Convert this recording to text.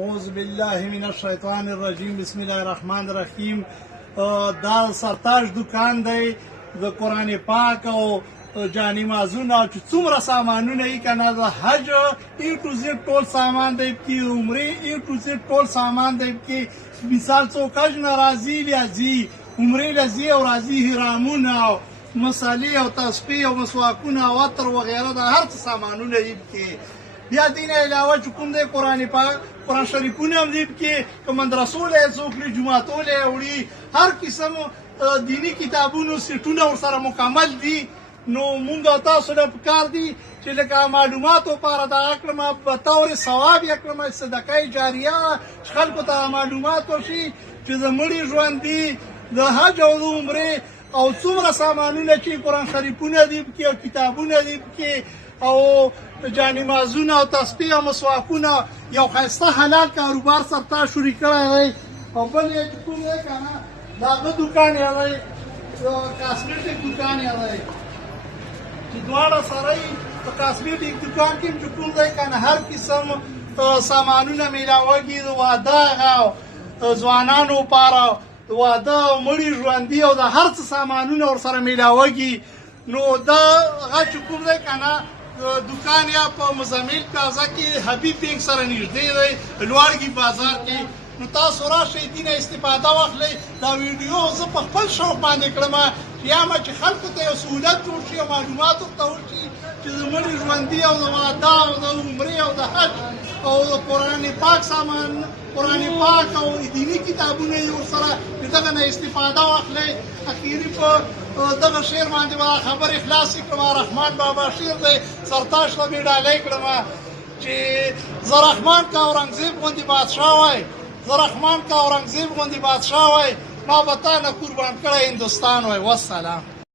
اعوذ بالله من الشیطان الرجیم بسم الله الرحمن الرحیم. دا سرتاج دکان دی د قرآن پاک او جانمازونه چې څومره سامانونه یې کنه د حج ای ټو زیډ ټول سامان دی کې، عمرې ای ټو زیډ ټول سامان دی کې. مثال څوک حج نه راځي لیازي، عمرې لځي او راځي حرامونه او مسالې او تسبیح او مسواکونه او عطر وغیره د هر څه سامانونه یې کې. بیا دین علاوه چې کوم دی قرآن پاک قرآن شریفونه هم دې کې که مدرسو له څوک لري جوماتو له وړي هر قسم دینی کتابونو سیټونه ورسره مکمل دي. نو مونږ تاسو له پکار دي چې لکه معلوماتو لپاره دغه کړم په طور ثواب یې کړم صدقه جاریه چې خلکو ته معلومات وشي چې د مړي ژوند دي د حج او د عمرې او څومره سامانونه چې قرآن شریفونه دي کې او کتابونه دي کې او جانمازونه او تسبیح او مسواکونه یو ښایسته حلال کاروبار سرته شروع کړی دی. او بل یې چې کوم دی که نه د هغه دوکان یې دی کاسمیټک دوکان یې دی چې دواړه سره یې په کاسمیټک دوکان کې چې کوم دی که نه هر قسم سامانونه میلاوږي د واده هغه ځوانانو لپاره د واده مړي ژوندي او د هر څه سامانونه ورسره میلاوږي. نو دا هغه چې کوم دی که نه دکان یا په مزمل پلازا کې حبیب بینک سره نږدې دی لوړګي بازار کې. نو تاسو راشئ دینه استفاده واخلئ. دا ویډیو زه په خپل شوق باندې کړم یا ما چې خلکو ته یو سهولت جوړ شي او معلومات ورته وشي چې د مړي ژوندي او د واده او د عمرې او د حج او د قرآن پاک سامان قرآن پاک او دینی کتابونه یې ورسره د دغه نه استفاده واخلئ. اخیري په دغه شعر باندې به خبر اخلاص کړم. رحمان بابا شعر دی سرتاج ته مې ډالۍ کړم چې زه رحمان که اورنګزیب غوندې بادشاه وای، زه رحمان که اورنګزیب غوندې بادشاه وای، ما به تا نه قربان کړی هندوستان وای. والسلام.